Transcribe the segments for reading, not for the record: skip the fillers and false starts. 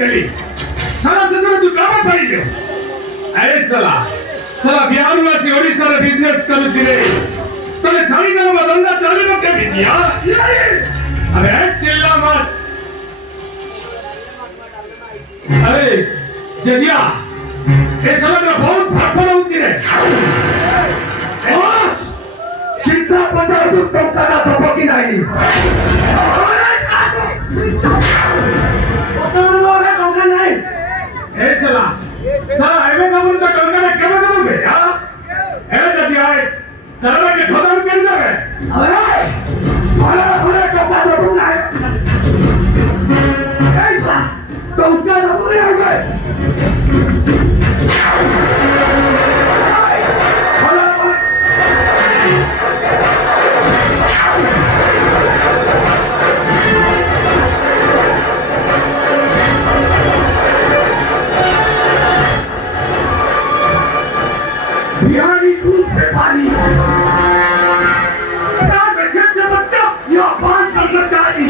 केली साला ससरा तू कामात पाहिजे अरे साला साला बिहार वासी ओडिसा रे बिजनेस करू दिले तले छाड़ी ना धंधा चालू में के दिया अरे चिल्ला मत अरे जजिया ये साला मेरा बहुत भागना होती है बॉस चिंता पता तू टोका ना बाबा की नहीं साला हमें कमर का कंगना क्या करूं बे यार ए जजिया साला के खत्म कर दे अरे अरे टोका तो बुना है ऐसा टोका तो बुना है बिहारी दूध पे पानी बच्चे बच्चा या पान करना चाहिए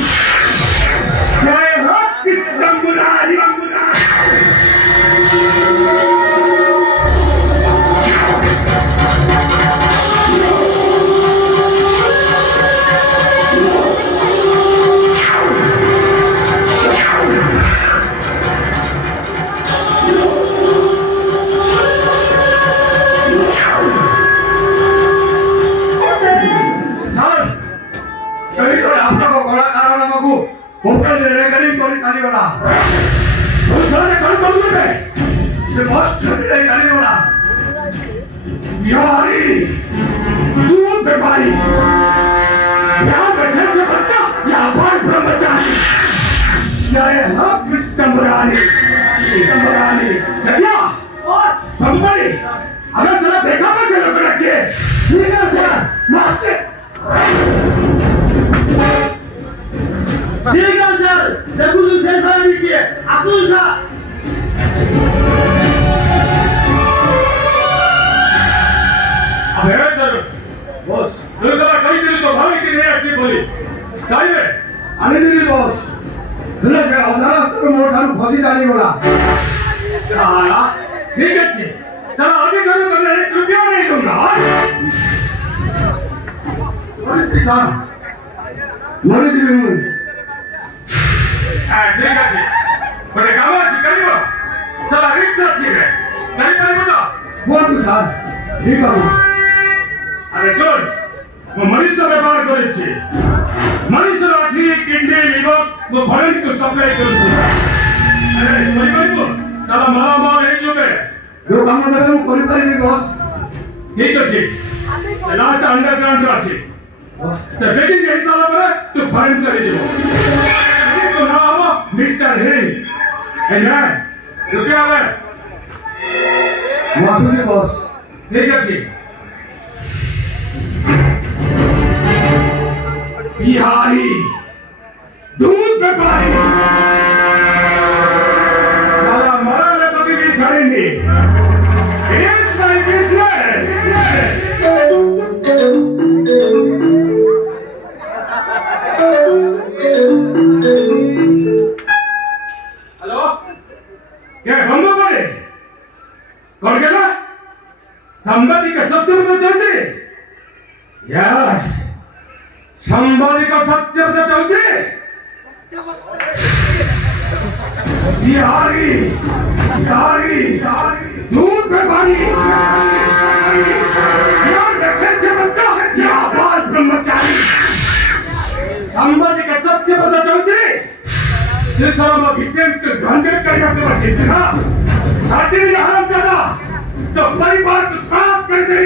जय हो कृष्ण मुरारी बिहारी दूध पे पानी यहाँ बैठे से बच्चा यहाँ पर ब्रह्मचारी जय हो कृष्ण मुरारी जजिया संभाली हमें सारा देखा मैं से लोग रखिए ठीक है सर मास्टर ठीक है सर देखो जो सेल फाइल किए असूल सा अबे इधर बॉस दूसरा कहीं दिल्ली तो भाई की नहीं ऐसी बोली काहे में आने दिल्ली बॉस दिल्ली से अंधारा से मोटा खोजी डाली होला साला ठीक है जी साला अभी करो तो मैं 1 रुपया नहीं दूंगा अरे किसान मरी दिल्ली में ठीक है जी पर काम आज करियो साला रिक्शा थी रे नहीं पाइबो तो बोल तू साहब ठीक है अरे सुन वो मरीज से व्यापार करेছি मरीज रा ठीक इंडिया विभाग वो भरण को सप्लाई करेছি अरे कोई को साला माला माल है जो बे जो काम देबे मु करि परिबी बॉस ठीक अछि लास्ट अंडरग्राउंड रा अछि तो बेटी के हिसाब पर तू भरण चली जेबो तो ना हो मिस्टर हिल्स ए ना रुपया ले वासुदेव बॉस ठीक अछि बिहारी दूध पे पानी साला मरा ले तो भी छड़ेंगे इस बार हेलो क्या बम्बो पड़े कौन कहला संभाजी का सत्य तो चलते यार संभाजी का सत्य तो चलते बिहारी दूध पे पानी से बच्चा ब्रह्मचारी संभाजी का सत्य पता चलते तो परिवार को साफ कर दे